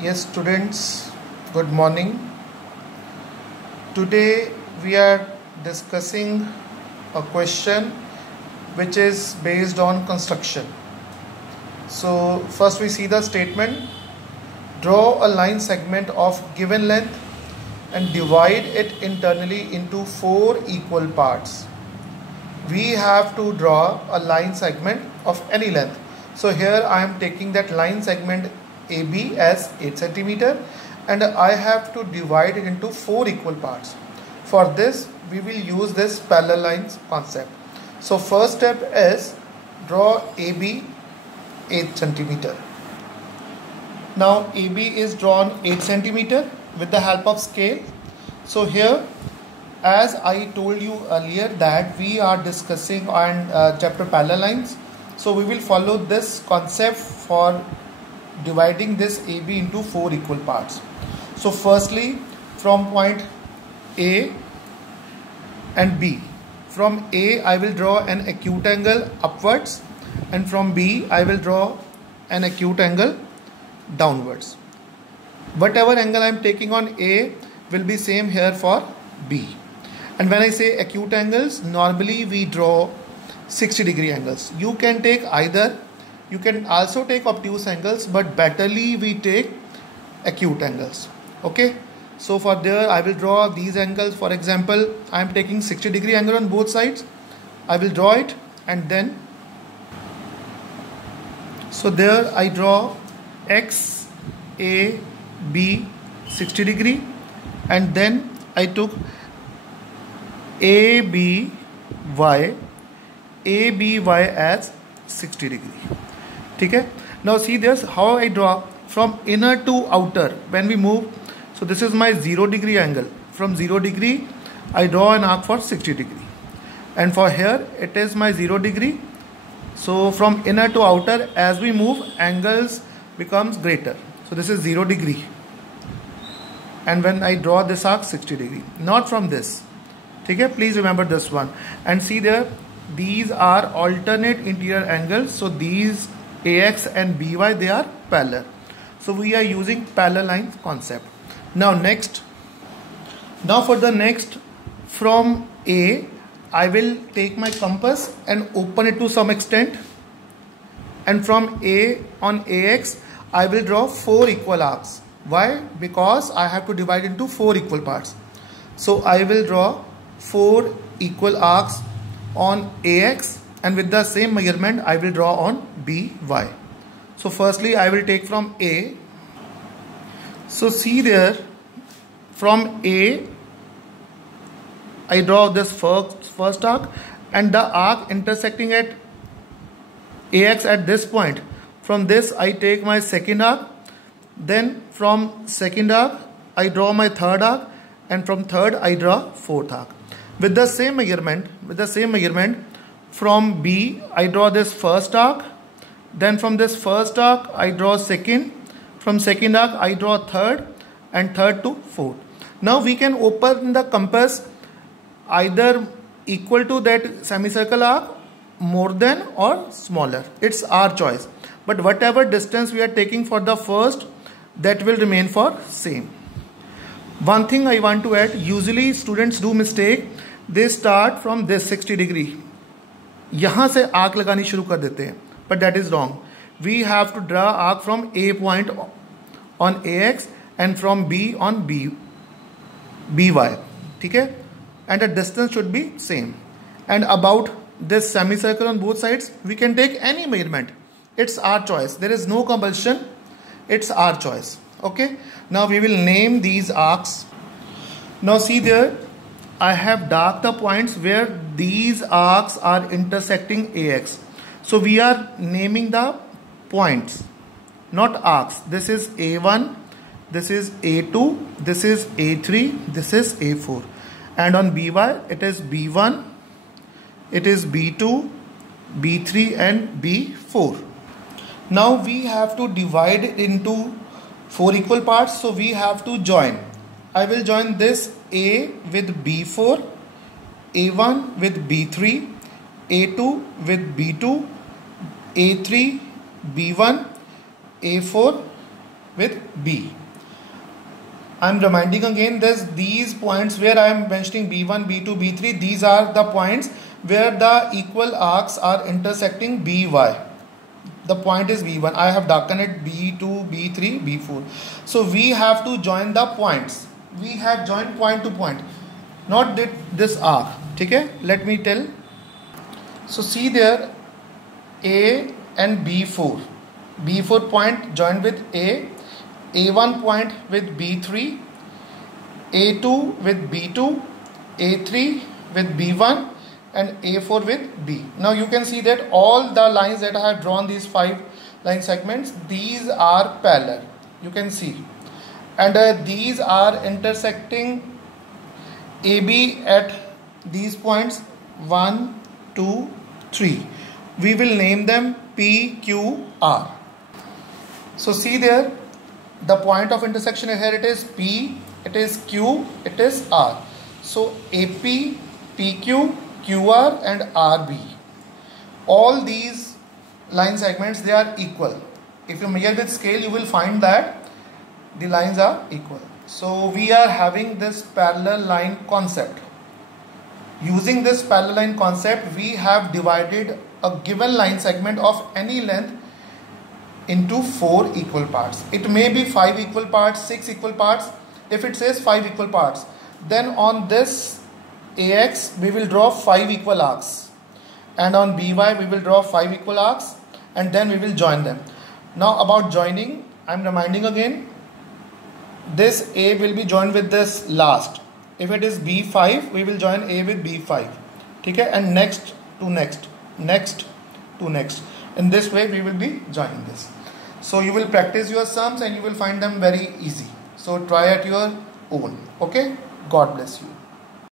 Yes, students, good morning. Today we are discussing a question which is based on construction. So, first we see the statement: draw a line segment of given length and divide it internally into 4 equal parts. We have to draw a line segment of any length. So here I am taking that line segment AB as 8 centimeter and I have to divide it into 4 equal parts. For this we will use this parallel lines concept. So first step is draw AB 8 centimeter. Now AB is drawn 8 centimeter with the help of scale. So here, as I told you earlier that we are discussing on chapter parallel lines, so we will follow this concept for dividing this AB into 4 equal parts. So firstly, from point A and B, from A I will draw an acute angle upwards and from B I will draw an acute angle downwards. Whatever angle I am taking on A will be same here for B. And when I say acute angles, normally we draw 60-degree angles. You can take either, you can also take obtuse angles, but betterly we take acute angles. Okay, so for there I will draw these angles. For example, I am taking 60-degree angle on both sides. I will draw it and then, so there I draw X, A, B 60-degree and then I took ABY as 60-degree. Okay. Now see this, how I draw from inner to outer when we move. So this is my 0-degree angle. From 0-degree I draw an arc for 60-degree, and for here it is my 0-degree. So from inner to outer, as we move, angles becomes greater. So this is 0-degree, and when I draw this arc 60-degree, not from this. Okay, please remember this one. And see there, these are alternate interior angles. So these AX and BY, they are parallel. So we are using parallel lines concept. Now next, now for the next, from A I will take my compass and open it to some extent, and from A on AX I will draw 4 equal arcs. Why? Because I have to divide into 4 equal parts. So I will draw 4 equal arcs on AX, and with the same measurement I will draw on BY. So firstly I will take from A. So see there, from A I draw this first arc, and the arc intersecting at AX at this point. From this I take my second arc, then from second arc I draw my third arc, and from third I draw fourth arc. With the same measurement, from B I draw this first arc, then from this first arc I draw second, from second arc I draw third, and third to fourth. Now we can open the compass either equal to that semicircle arc, more than or smaller. It's our choice. But whatever distance we are taking for the first, that will remain for same. One thing I want to add, usually students do mistake. They start from this 60-degree. यहाँ से arc लगानी शुरू कर देते हैं, but that is wrong. We have to draw arc from A point on AX and from B on BY. ठीक है? And the distance should be same. And about this semicircle on both sides, we can take any measurement. It's our choice. There is no compulsion. It's our choice. Okay. Now we will name these arcs. Now see there, I have darked the points where these arcs are intersecting AX. So we are naming the points, not arcs. This is A1, this is A2, this is A3, this is A4. And on BY it is B1, it is B2, B3 and B4. Now we have to divide it into 4 equal parts, so we have to join. I will join this A with B4, A1 with B3, A2 with B2, A3, B1, A4, with B. I'm reminding again, there's these points where I am mentioning B1, B2, B3. These are the points where the equal arcs are intersecting BY. The point is B1. I have darkened it B2, B3, B4. So we have to join the points. We have joined point to point, not this arc. Okay? Let me tell. So see there, A and B4. B4 point joined with A. A1 point with B3, A2 with B2, A3 with B1 and A4 with B. Now you can see that all the lines that I have drawn, these 5 line segments, these are parallel. You can see. And these are intersecting AB at these points 1, 2, 3. We will name them P, Q, R. So see there, the point of intersection here, it is P, it is Q, it is R. So AP, PQ, QR and RB. All these line segments, they are equal. If you measure with scale, you will find that the lines are equal. So we are having this parallel line concept. Using this parallel line concept, we have divided a given line segment of any length into 4 equal parts. It may be 5 equal parts, 6 equal parts. If it says 5 equal parts, then on this AX we will draw 5 equal arcs, and on BY we will draw 5 equal arcs, and then we will join them. Now about joining, I am reminding again, this A will be joined with this last. If it is B5, we will join A with B5. Okay? And next to next, next to next. In this way we will be joining this. So you will practice your sums and you will find them very easy. So try at your own. Okay? God bless you.